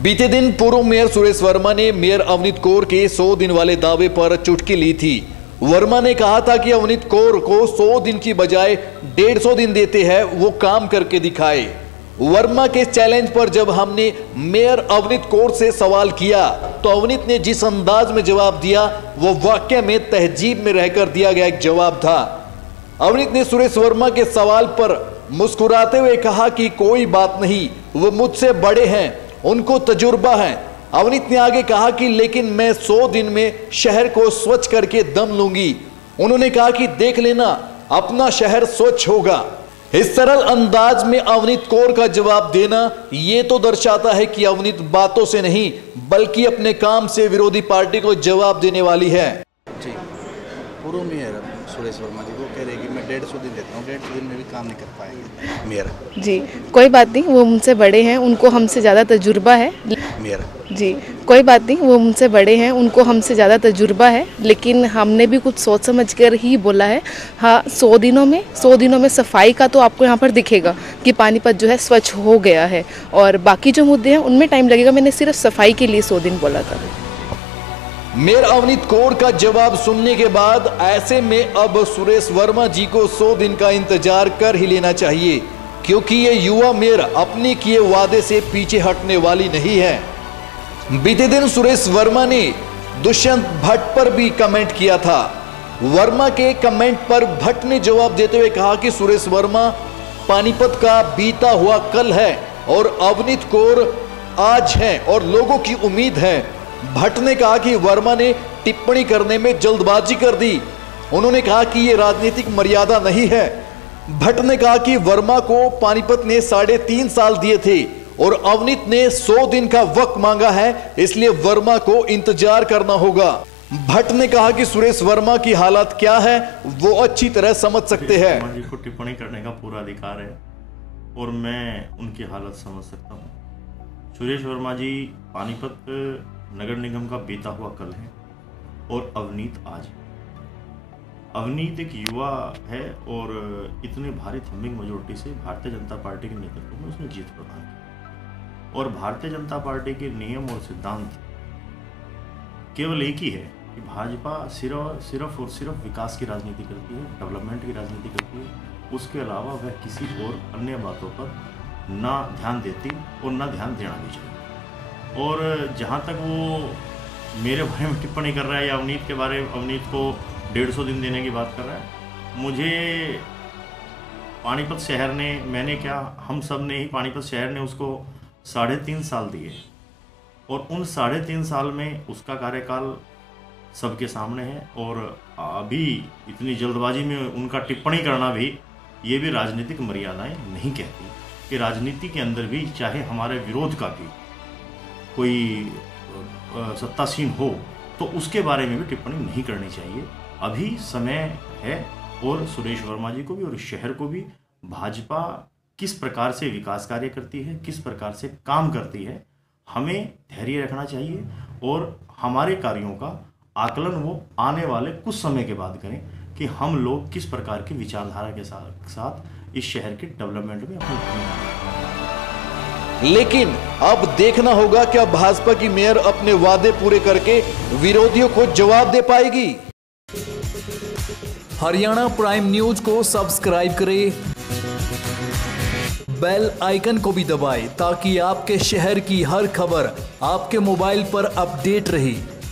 बीते दिन पूर्व मेयर सुरेश वर्मा ने मेयर अवनीत कौर के 100 दिन वाले दावे पर चुटकी ली थी। वर्मा ने कहा था कि अवनीत कौर को 100 दिन की बजाय 150 दिन देते हैं, वो काम करके दिखाए। वर्मा के चैलेंज पर जब हमने मेयर अवनीत कौर से सवाल किया तो अवनीत ने जिस अंदाज में जवाब दिया वो वाकई में तहजीब में रहकर दिया गया एक जवाब था। अवनीत ने सुरेश वर्मा के सवाल पर मुस्कुराते हुए कहा कि कोई बात नहीं, वो मुझसे बड़े हैं, उनको तजुर्बा है। अवनीत ने आगे कहा कि लेकिन मैं 100 दिन में शहर को स्वच्छ करके दम लूंगी। उन्होंने कहा कि देख लेना, अपना शहर स्वच्छ होगा। इस सरल अंदाज में अवनीत कौर का जवाब देना ये तो दर्शाता है कि अवनीत बातों से नहीं बल्कि अपने काम से विरोधी पार्टी को जवाब देने वाली है। जी, पूर्व मेयर सुरेश वर्मा जी वो कह रहे हैं कि मैं 150 दिन देता हूँ, 150 दिन में भी काम नहीं कर पाएंगे मेयर। जी, कोई बात नहीं, वो मुझसे बड़े हैं, उनको हमसे ज़्यादा तजुर्बा है। मेयर जी, कोई बात नहीं, वो मुझसे बड़े हैं, उनको हमसे ज़्यादा तजुर्बा है, लेकिन हमने भी कुछ सोच समझ कर ही बोला है। हाँ, 100 दिनों में सफाई का तो आपको यहाँ पर दिखेगा कि पानीपत जो है स्वच्छ हो गया है, और बाकी जो मुद्दे हैं उनमें टाइम लगेगा। मैंने सिर्फ सफाई के लिए 100 दिन बोला था। मेयर अवनीत कौर का जवाब सुनने के बाद ऐसे में अब सुरेश वर्मा जी को 100 दिन का इंतजार कर ही लेना चाहिए, क्योंकि ये युवा मेयर अपने किए वादे से पीछे हटने वाली नहीं है। बीते दिन सुरेश वर्मा ने दुष्यंत भट्ट पर भी कमेंट किया था। वर्मा के कमेंट पर भट्ट ने जवाब देते हुए कहा कि सुरेश वर्मा पानीपत का बीता हुआ कल है और अवनीत कौर आज है और लोगों की उम्मीद है। भट्ट ने कहा कि वर्मा ने टिप्पणी करने में जल्दबाजी कर दी। उन्होंने कहा कि यह राजनीतिक मर्यादा नहीं है। भट्ट ने कहा कि वर्मा को पानीपत ने 3.5 साल दिए थे और अवनीत ने 100 दिन का वक्त मांगा है, इसलिए वर्मा को इंतजार करना होगा। भट्ट ने कहा कि सुरेश वर्मा की हालत क्या है वो अच्छी तरह समझ सकते हैं। वर्मा जी को टिप्पणी करने का पूरा अधिकार है और मैं उनकी हालत समझ सकता हूँ। सुरेश वर्मा जी पानीपत नगर निगम का बीता हुआ कल है और अवनीत आज है। अवनीत एक युवा है और इतनी भारी थम्बिंग मेजोरिटी से भारतीय जनता पार्टी के नेतृत्व में उसने जीत प्रदान की। और भारतीय जनता पार्टी के नियम और सिद्धांत केवल एक ही है कि भाजपा सिर्फ और सिर्फ विकास की राजनीति करती है, डेवलपमेंट की राजनीति करती है। उसके अलावा वह किसी और अन्य बातों पर ना ध्यान देती और ना ध्यान देना भी चाहिए। और जहाँ तक वो मेरे बारे में टिप्पणी कर रहा है या अवनीत के बारे में, अवनीत को 150 दिन देने की बात कर रहा है, मुझे पानीपत शहर ने, मैंने क्या, हम सब ने ही, पानीपत शहर ने उसको 3.5 साल दिए और उन 3.5 साल में उसका कार्यकाल सबके सामने है। और अभी इतनी जल्दबाजी में उनका टिप्पणी करना भी, ये भी राजनीतिक मर्यादाएं नहीं कहती कि राजनीति के अंदर भी चाहे हमारे विरोध का भी कोई सत्तासीन हो तो उसके बारे में भी टिप्पणी नहीं करनी चाहिए। अभी समय है और सुरेश वर्मा जी को भी और शहर को भी भाजपा किस प्रकार से विकास कार्य करती है, किस प्रकार से काम करती है, हमें धैर्य रखना चाहिए और हमारे कार्यों का आकलन वो आने वाले कुछ समय के बाद करें कि हम लोग किस प्रकार की विचारधारा के साथ इस शहर के डेवलपमेंट में अपनी भूमिका। लेकिन अब देखना होगा क्या भाजपा की मेयर अपने वादे पूरे करके विरोधियों को जवाब दे पाएगी। हरियाणा प्राइम न्यूज को सब्सक्राइब करें, बेल आइकन को भी दबाएं ताकि आपके शहर की हर खबर आपके मोबाइल पर अपडेट रहे।